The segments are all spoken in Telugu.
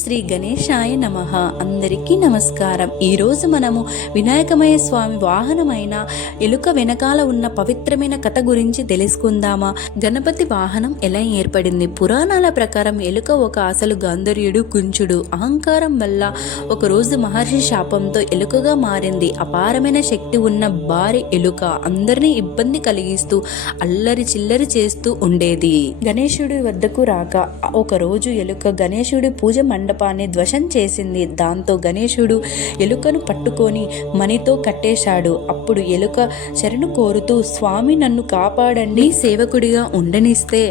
శ్రీ గణేశాయ నమః. అందరికీ నమస్కారం. ఈరోజు మనము వినాయకమయ స్వామి వాహనమైన ఎలుక వెనకాల ఉన్న పవిత్రమైన కథ గురించి తెలుసుకుందామా. గణపతి వాహనం ఎలా ఏర్పడింది? పురాణాల ప్రకారం ఎలుక ఒక అసలు గాంధర్యుడు కుంచుడు. అహంకారం వల్ల ఒకరోజు మహర్షి శాపంతో ఎలుకగా మారింది. అపారమైన శక్తి ఉన్న భారీ ఎలుక అందరినీ ఇబ్బంది కలిగిస్తూ అల్లరి చిల్లరి చేస్తూ ఉండేది. గణేశుడి వద్దకు రాక ఒకరోజు ఎలుక గణేశుడి పూజ మండపాన్ని ధ్వంసం చేసింది. దాంతో గణేశుడు ఎలుకను పట్టుకొని మణితో కట్టేశాడు. అప్పుడు ఎలుక శరణు కోరుతూ, స్వామి నన్ను కాపాడండి, సేవకుడిగా ఉండనిస్తే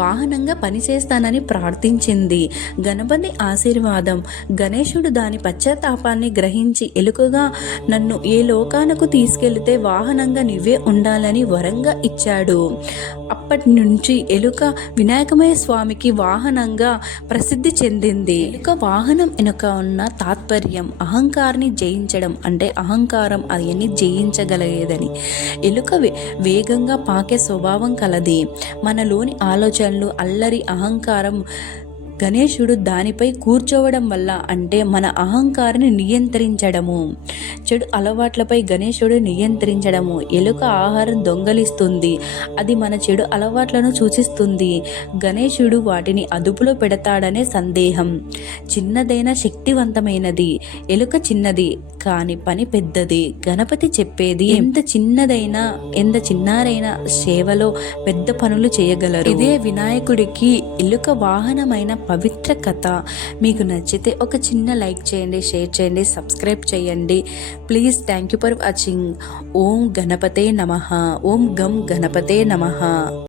వాహనంగా పనిచేస్తానని ప్రార్థించింది. గణపతి ఆశీర్వాదం. గణేశుడు దాని పశ్చాత్తాపాన్ని గ్రహించి ఎలుకగా నన్ను ఏ లోకానికి తీసుకెళ్తే వాహనంగా నువ్వే ఉండాలని వరంగా ఇచ్చాడు. అప్పటి నుంచి ఎలుక వినాయకమయ స్వామికి వాహనంగా ప్రసిద్ధి చెందింది. ఎలుక వాహనం వెనుక ఉన్న తాత్పర్యం అహంకారాన్ని జయించడం, అంటే అహంకారం అవన్నీ జయించగలిగేదని. ఎలుక వేగంగా పాకే స్వభావం కలది. మనలోని ఆలోచనలు అల్లరి అహంకారం గణేశుడు దానిపై కూర్చోవడం వల్ల, అంటే మన అహంకారాన్ని నియంత్రించడము. చెడు అలవాట్లపై గణేశుడు నియంత్రించడము. ఎలుక ఆహారం దొంగలిస్తుంది, అది మన చెడు అలవాట్లను సూచిస్తుంది. గణేశుడు వాటిని అదుపులో పెడతాడనే సందేహం. చిన్నదైన శక్తివంతమైనది. ఎలుక చిన్నది కాని పని పెద్దది. గణపతి చెప్పేది ఎంత చిన్నారైనా సేవలో పెద్ద పనులు చేయగలరు. ఇదే వినాయకుడికి ఎలుక వాహనమైన పవిత్ర కథ. మీకు నచ్చితే ఒక చిన్న లైక్ చేయండి, షేర్ చేయండి, సబ్స్క్రైబ్ చేయండి please. Thank you for watching. ఓం గణపతే నమః. ఓం గం గణపతే నమః.